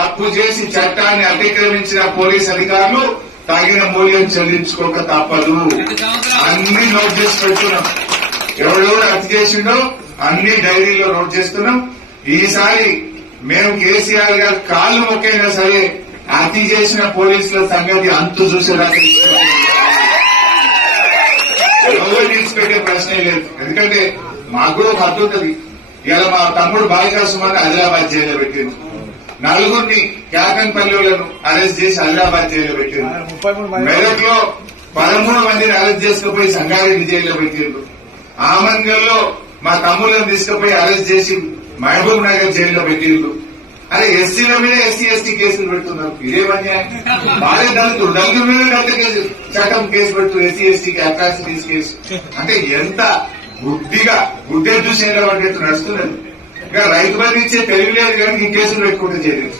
తప్పు చేసి చట్టాన్ని అతిక్రమించిన పోలీస్ అధికారులు తగిన మూల్యం చెల్లించుకోక తప్పదు. అన్ని నోట్ చేసి పెడుతున్నాం. ఎవరెవరు హత్య చేసిండో అన్ని డైరీలో నోట్ చేస్తున్నాం. ఈసారి మేము కేసీఆర్ గారు కాళ్ళు మొక్కైనా సరే హత్య చేసిన పోలీసుల సంగతి అంతు చూసేదాకా ఎవరు తీసిపెట్టే ప్రశ్నే లేదు. ఎందుకంటే మాకు కూడా ఒక హద్దు ఉంటుంది. ఇలా మా తమ్ముడు బాలికా సుమన్ ఆదిలాబాద్ జైల్లో పెట్టిండు. నలుగురిని క్యాకన్పల్లిలను అరెస్ట్ చేసి ఆదిలాబాద్ జైల్లో పెట్టిండు. మెదక్ లో 13 మందిని అరెస్ట్ చేసుకుపోయి సంగారెడ్డి జైల్లో పెట్టిండు. ఆమంగల్లో మా తమ్ముళ్ళని తీసుకుపోయి అరెస్ట్ చేసి మహబూబ్ నగర్ జైల్లో పెట్టిండు. అరే ఎస్సీల మీద ఎస్సీ ఎస్టీ కేసులు పెడుతున్నారు. ఇదేమన్నా బాగా దళితుల మీద దళిత కేసు చట్టం కేసు పెడుతున్నారు. ఎస్సీ ఎస్టీకి అట్రాసిటీస్ కేసు అంటే ఎంత గుడ్డిగా గుడ్డెద్దు చేయడం అంటే నడుస్తున్నది. ఇంకా రైతు బంధు ఇచ్చే తెలివి లేదు కానీ ఈ కేసులు పెట్టుకుంటే చేయలేదు.